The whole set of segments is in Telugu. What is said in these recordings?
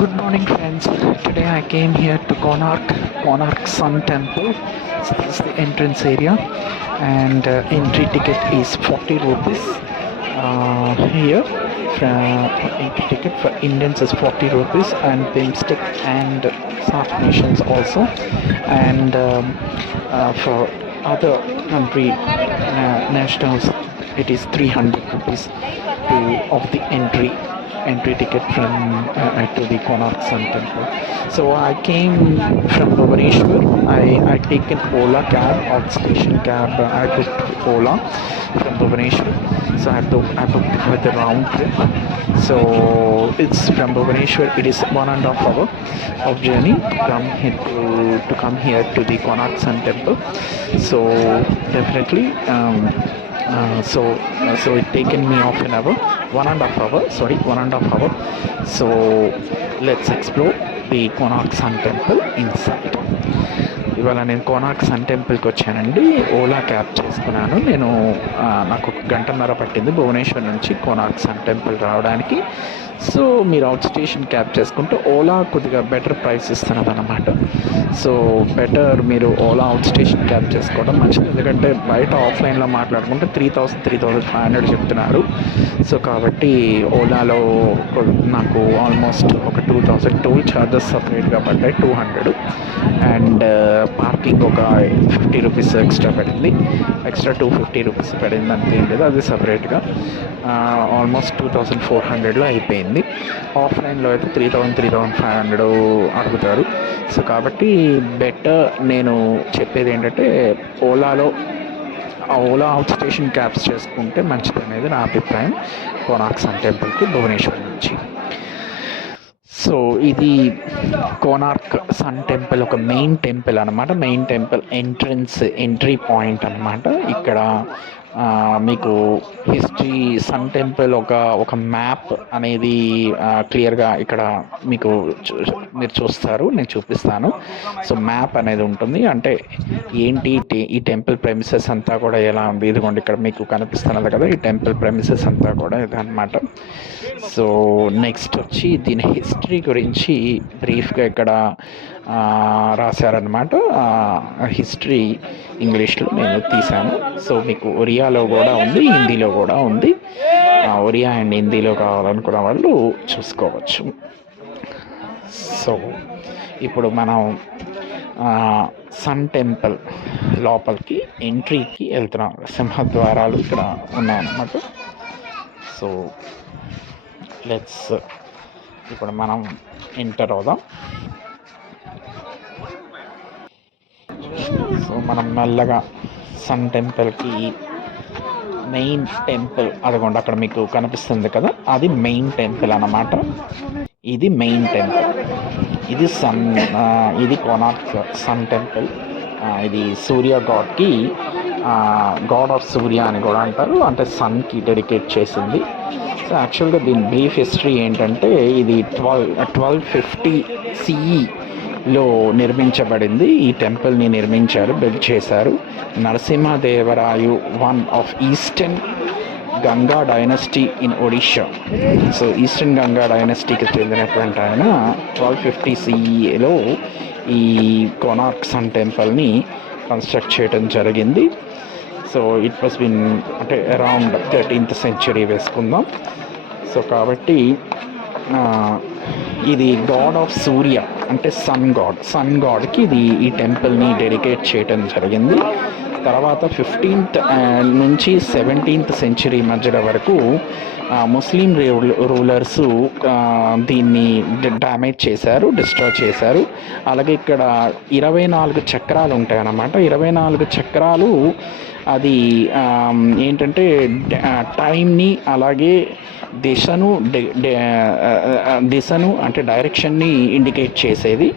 Good morning, friends. Today I came here to Konark Sun Temple. So this is the entrance area, and entry ticket is 40 rupees. Here, entry ticket for Indians is 40 rupees, and BIMSTEC and South nations also, and for other country nationals, it is 300 rupees of the entry ticket to the Konark Sun Temple. So I came from Bhubaneswar. I taken Ola cab, outstation cab. I booked Ola from Bhubaneswar. So I booked for the round trip. So it's from Bhubaneswar. It is 1.5 hour of journey to come here to the Konark Sun Temple. So definitely. So it taken me half an hour, 1.5 hour, sorry, 1.5 hour. So let's explore the Konark Sun Temple inside. ఇవాళ నేను కోనార్క్ సన్ టెంపుల్కి వచ్చానండి. ఓలా క్యాబ్ చేసుకున్నాను నేను. నాకు 1.5 గంట పట్టింది భువనేశ్వర్ నుంచి కోనార్క్ సన్ టెంపుల్ రావడానికి. సో మీరు అవుట్ స్టేషన్ క్యాబ్ చేసుకుంటే ఓలా కొద్దిగా బెటర్ ప్రైస్ ఇస్తున్నది అనమాట. సో బెటర్ మీరు ఓలా అవుట్ స్టేషన్ క్యాబ్ చేసుకోవడం మంచిది, ఎందుకంటే బయట ఆఫ్లైన్లో మాట్లాడుకుంటే 3,000-3,500 చెప్తున్నారు. సో కాబట్టి ఓలాలో నాకు ఆల్మోస్ట్ ఒక 2,000 టోల్ ఛార్జెస్ సపరేట్గా పడ్డాయి, 200. అండ్ పార్కింగ్ ఒక 50 రూపీస్ ఎక్స్ట్రా పడింది, ఎక్స్ట్రా 250 రూపీస్ పడింది అంతే, ఏం లేదు, అది సపరేట్గా. ఆల్మోస్ట్ 2,400లో అయిపోయింది. ఆఫ్లైన్లో అయితే 3,000-3,500 అడుగుతారు. సో కాబట్టి బెటర్ నేను చెప్పేది ఏంటంటే ఓలా అవుట్ స్టేషన్ క్యాబ్స్ చేసుకుంటే మంచిది అనేది నా అభిప్రాయం కోనార్క్ సన్ టెంపుల్కి భువనేశ్వర్ నుంచి. సో ఇది కోనార్క్ సన్ టెంపుల్ ఒక మెయిన్ టెంపుల్ అనమాట. మెయిన్ టెంపుల్ ఎంట్రీ పాయింట్ అనమాట. ఇక్కడ మీకు హిస్టరీ సన్ టెంపుల్ ఒక మ్యాప్ అనేది క్లియర్గా ఇక్కడ మీరు చూస్తారు, నేను చూపిస్తాను. సో మ్యాప్ అనేది ఉంటుంది, అంటే ఏంటి ఈ టెంపుల్ ప్రెమిసెస్ అంతా కూడా ఎలా ఉంది, ఇదిగోండి ఇక్కడ మీకు కనిపిస్తున్నది కదా, ఈ టెంపుల్ ప్రెమిసెస్ అంతా కూడా ఇదన్నమాట. సో నెక్స్ట్ వచ్చి దీని హిస్టరీ గురించి బ్రీఫ్గా ఇక్కడ రాశారనమాట. హిస్టరీ ఇంగ్లీష్లో నేను తీశాను. సో మీకు ఒరియాలో కూడా ఉంది, హిందీలో కూడా ఉంది. ఒరియా అండ్ హిందీలో కావాలనుకున్న వాళ్ళు చూసుకోవచ్చు. సో ఇప్పుడు మనం సన్ టెంపుల్ లోపలికి ఎంట్రీకి వెళ్తున్నాం. సింహద్వారాలు ఇక్కడ ఉన్నాయన్నమాట. సో ఇప్పుడు మనం ఎంటర్ అవుదాం. సో మనం మెల్లగా సన్ టెంపుల్కి మెయిన్ టెంపుల్ అదిగోండి అక్కడ మీకు కనిపిస్తుంది కదా, అది మెయిన్ టెంపుల్ అన్నమాట. ఇది మెయిన్ టెంపుల్, ఇది కోనార్క్ సన్ టెంపుల్. ఇది సూర్య గాడ్కి, గాడ్ ఆఫ్ సూర్య అని కూడా అంటారు, అంటే సన్కి డెడికేట్ చేసింది. సో యాక్చువల్గా దీని బ్రీఫ్ హిస్టరీ ఏంటంటే ఇది 1250 CEలో నిర్మించబడింది. ఈ టెంపుల్ని బిల్డ్ చేశారు నరసింహదేవరాయు, one of Eastern Ganga dynasty in Odisha. So Eastern Ganga డైనస్టీకి చెందినటువంటి ఆయన 1250 CEలో ఈ కోనార్క్ సన్ టెంపుల్ని కన్స్ట్రక్ట్ చేయడం జరిగింది. సో ఇట్ వాస్ బిన్ అంటే అరౌండ్ 13th century వేసుకుందాం. సో కాబట్టి ఇది గాడ్ ఆఫ్ సూర్య అంటే సన్ గాడ్కి ఈ టెంపుల్ని డెడికేట్ చేయడం జరిగింది. తర్వాత 15th నుంచి 17th century మధ్యలో వరకు ముస్లిం రూలర్స్ దీన్ని డ్యామేజ్ చేశారు, డిస్ట్రాయ్ చేశారు. అలాగే ఇక్కడ 24 చక్రాలు ఉంటాయి అన్నమాట. 24 చక్రాలు అది ఏంటంటే టైంని అలాగే దిశను అంటే డైరెక్షన్ని ఇండికేట్ చేసేది.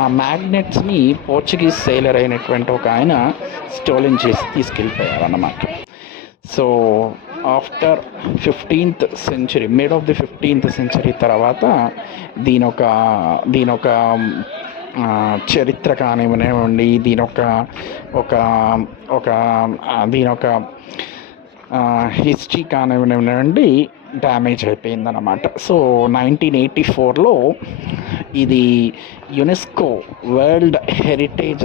ఆ మ్యాగ్నెట్స్ని పోర్చుగీస్ సేలర్ అయినటువంటి ఒక ఆయన స్టోలెన్ చేసి తీసుకెళ్ళిపోయారు అన్నమాట. So after 15th century, mid of the 15th century తర్వాత దీనొక చరిత్ర కానివ్వండి, దీనొక హిస్టరీ కానివ్వండి, డ్యామేజ్ అయిపోయిందన్నమాట. సో 1984లో ఇది యునెస్కో వరల్డ్ హెరిటేజ్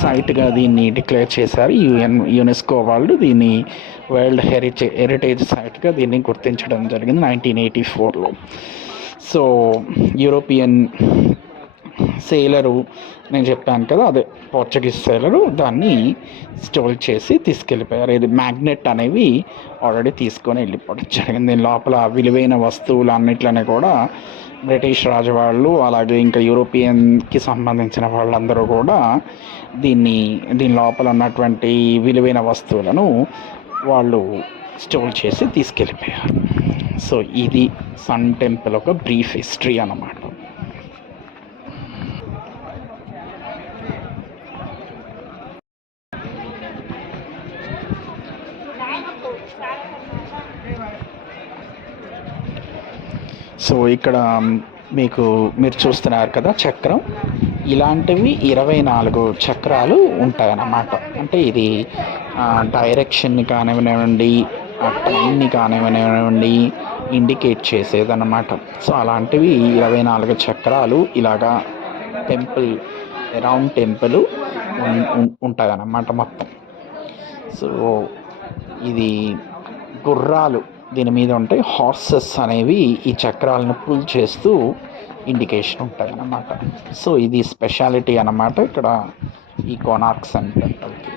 సైట్గా దీన్ని డిక్లేర్ చేశారు. యునెస్కో వాళ్ళు దీన్ని వరల్డ్ హెరిటేజ్ సైట్గా దీన్ని గుర్తించడం జరిగింది 1984లో. సో యూరోపియన్ సేలరు, నేను చెప్పాను కదా, అదే పోర్చుగీస్ సేలరు దాన్ని స్టోల్ చేసి తీసుకెళ్ళిపోయారు. ఇది మ్యాగ్నెట్ అనేవి ఆల్రెడీ తీసుకొని వెళ్ళిపోవడం జరిగింది. దీని లోపల విలువైన వస్తువులు అన్నిట్లనే కూడా బ్రిటిష్ రాజవాళ్ళు, అలాగే ఇంకా యూరోపియన్కి సంబంధించిన వాళ్ళందరూ కూడా దీని లోపల ఉన్నటువంటి విలువైన వస్తువులను వాళ్ళు స్టోల్ చేసి తీసుకెళ్ళిపోయారు. సో ఇది సన్ టెంపుల్ ఒక బ్రీఫ్ హిస్టరీ అన్నమాట. సో ఇక్కడ మీరు చూస్తున్నారు కదా చక్రం, ఇలాంటివి 24 చక్రాలు ఉంటాయన్నమాట. అంటే ఇది డైరెక్షన్ని కానివ్వనివ్వండి, ట్రైన్ని కానివ్వనివ్వండి ఇండికేట్ చేసేదన్నమాట. సో అలాంటివి 24 చక్రాలు ఇలాగా అరౌండ్ టెంపుల్ ఉంటాయన్నమాట మొత్తం. సో ఇది గుర్రాలు దీని మీద ఉంటాయి. హార్సెస్ అనేవి ఈ చక్రాలను పుల్ చేస్తూ ఇండికేషన్ ఉంటాయి అన్నమాట. సో ఇది స్పెషాలిటీ అన్నమాట ఇక్కడ ఈ కోనార్క్ సన్ టెంపుల్కి.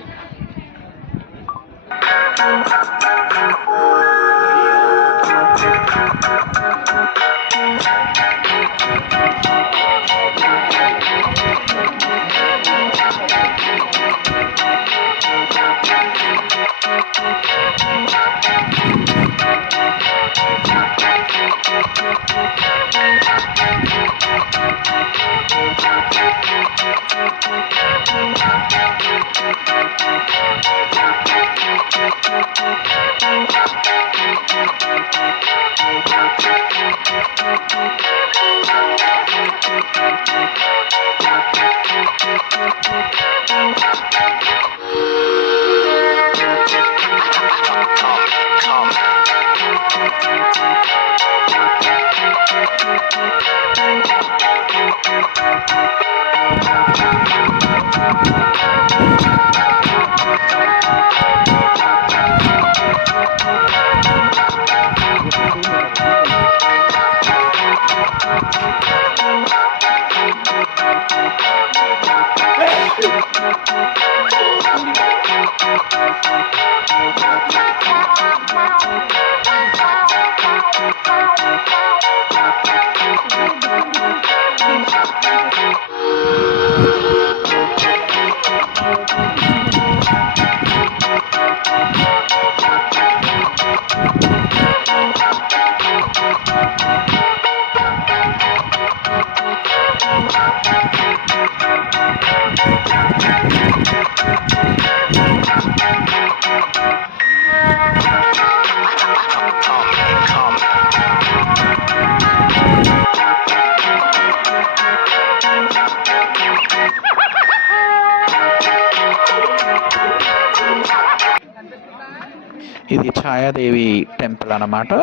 ఇది ఛాయాదేవి టెంపుల్ అన్నమాట,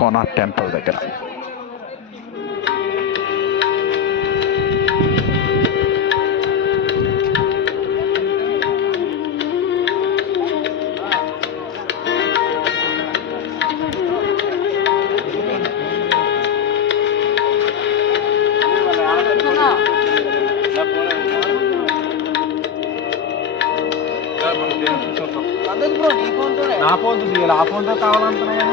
కోనార్క్ టెంపుల్ దగ్గర. నా ఫోన్ చూసి ఆ ఫోన్తో కావాలంటున్నా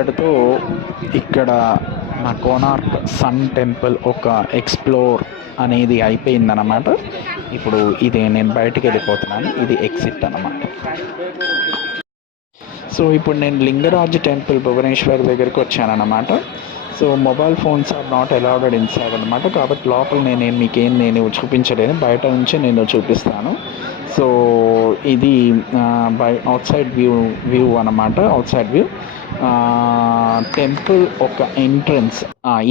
ఇక్కడతో ఇక్కడ నా కోనార్క్ సన్ టెంపుల్ ఒక ఎక్స్ప్లోర్ అనేది అయిపోయిందన్నమాట. ఇప్పుడు ఇది నేను బయటికి వెళ్ళిపోతున్నాను, ఇది ఎగ్జిట్ అన్నమాట. సో ఇప్పుడు నేను లింగరాజ్ టెంపుల్ భువనేశ్వర్ దగ్గరికి వచ్చానన్నమాట. So mobile phones are not allowed inside అనమాట. కాబట్టి లోపల నేను చూపించలేను, బయట నుంచి నేను చూపిస్తాను. సో ఇది అవుట్ సైడ్ వ్యూ అనమాట. అవుట్ సైడ్ వ్యూ టెంపుల్ ఒక ఎంట్రన్స్,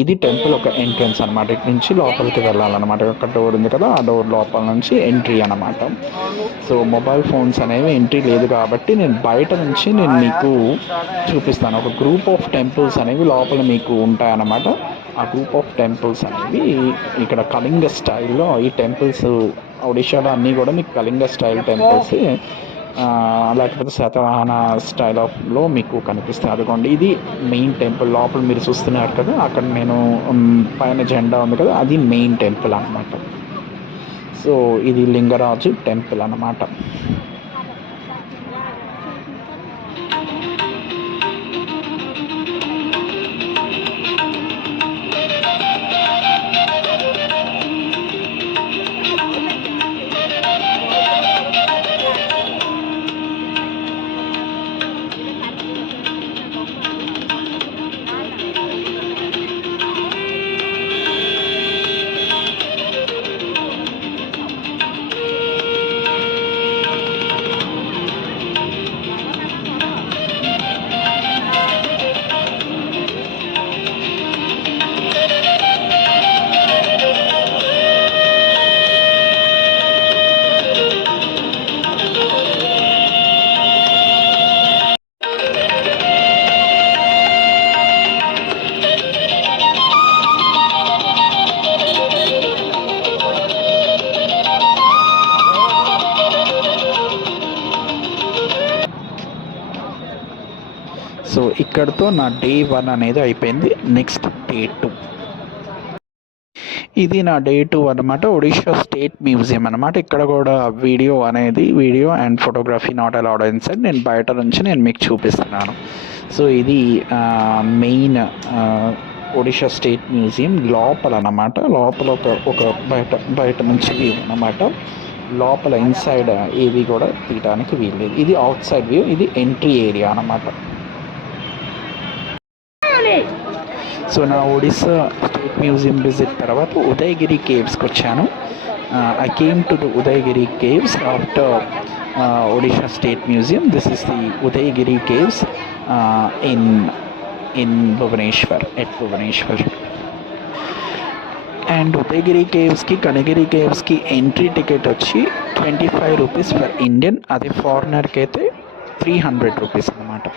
ఇది టెంపుల్ ఒక ఎంట్రన్స్ అనమాట. ఇటు నుంచి లోపలికి వెళ్ళాలన్నమాట. ఒక డోర్ ఉంది కదా, ఆ డోర్ లోపల నుంచి ఎంట్రీ అనమాట. సో మొబైల్ ఫోన్స్ అనేవి ఎంట్రీ లేదు కాబట్టి నేను బయట నుంచి నేను మీకు చూపిస్తాను. ఒక గ్రూప్ ఆఫ్ టెంపుల్స్ అనేవి లోపల మీకు ఉంటాయన్నమాట. ఆ గ్రూప్ ఆఫ్ టెంపుల్స్ అనేవి ఇక్కడ కళింగ స్టైల్లో ఈ టెంపుల్స్ ఒడిశాలో అన్నీ కూడా మీకు కళింగ స్టైల్ టెంపుల్స్, లేకపోతే శాతవాహన స్టైల్ ఆఫ్లో మీకు కనిపిస్తుంది. అదిగోండి ఇది మెయిన్ టెంపుల్. లోపల మీరు చూస్తున్నారు కదా, అక్కడ నేను పైన జెండా ఉంది కదా, అది మెయిన్ టెంపుల్ అన్నమాట. సో ఇది లింగరాజు టెంపుల్ అన్నమాట. సో ఇక్కడతో నా డే 1 అనేది అయిపోయింది. నెక్స్ట్ డే 2, ఇది నా డే 2 అనమాట. ఒడిషా స్టేట్ మ్యూజియం అనమాట. ఇక్కడ కూడా video and photography not allowed inside. నేను బయట నుంచి నేను మీకు చూపిస్తున్నాను. సో ఇది మెయిన్ ఒడిషా స్టేట్ మ్యూజియం లోపల అన్నమాట. లోపల ఒక బయట నుంచి వ్యూ అన్నమాట. లోపల ఇన్సైడ్ ఏవి కూడా తీయడానికి వీల్లేదు. ఇది అవుట్ సైడ్ వ్యూ, ఇది ఎంట్రీ ఏరియా అన్నమాట. సో నా ఒడిస్సా స్టేట్ మ్యూజియం విజిట్ తర్వాత ఉదయగిరి కేవ్స్కి వచ్చాను. I came to the Udayagiri caves after Odisha state museum. This is the Udayagiri caves in Bhubaneswar, at Bhubaneswar. And Udayagiri కేవ్స్కి కనగిరి కేవ్స్కి ఎంట్రీ టికెట్ వచ్చి 25 రూపీస్ ఫర్ ఇండియన్. అదే ఫారినర్కి అయితే 300 రూపీస్ అన్నమాట.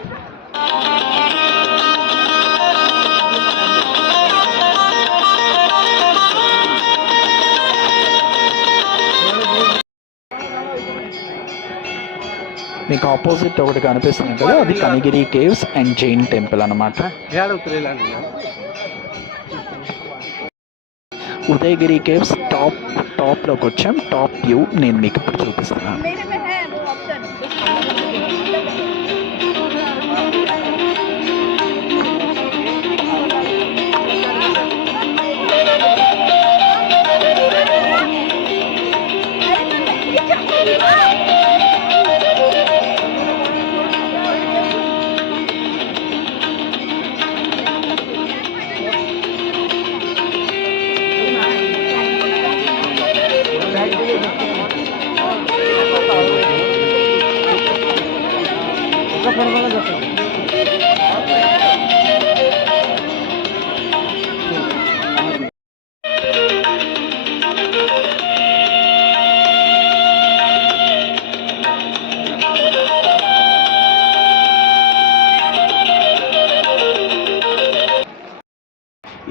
మీకు ఆపోజిట్ ఒకటి కనిపిస్తుంది కదా, అది Kanigiri caves and Jain temple అన్నమాట. ఉదయగిరి కేవ్స్ టాప్లోకి వచ్చాం. టాప్ వ్యూ నేను మీకు ఇప్పుడు చూపిస్తున్నాను.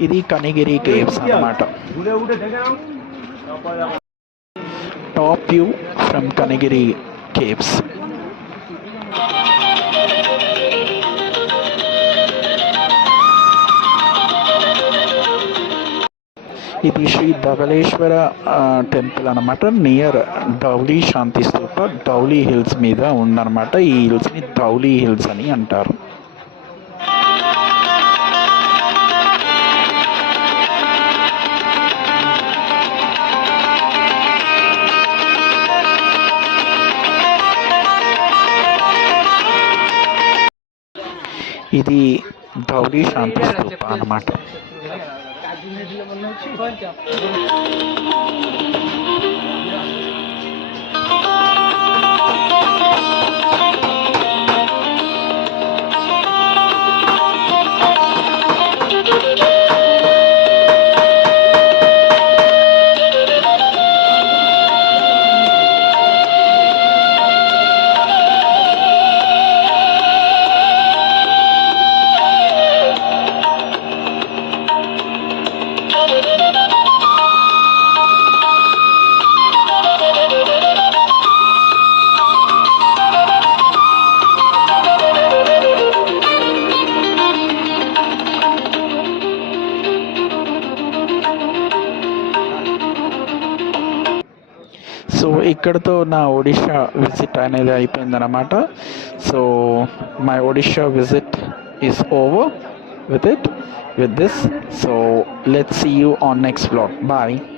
ఇది కనిగిరి కేవ్స్ అన్నమాట. Top view from Kanigiri caves. ఇది శ్రీ ధవళేశ్వర టెంపుల్ అనమాట. నియర్ ధౌలి శాంతి స్తూప, ధౌలి హిల్స్ మీద ఉందన్నమాట. ఈ హిల్స్ని ధౌలి హిల్స్ అని అంటారు. ఇది గౌరీ శాంతి స్తూప అన్నమాట. సో ఇక్కడతో నా ఒడిషా విజిట్ అనేది అయిపోయిందన్నమాట. So my Odisha visit is over with this. So let's see you on next vlog. Bye.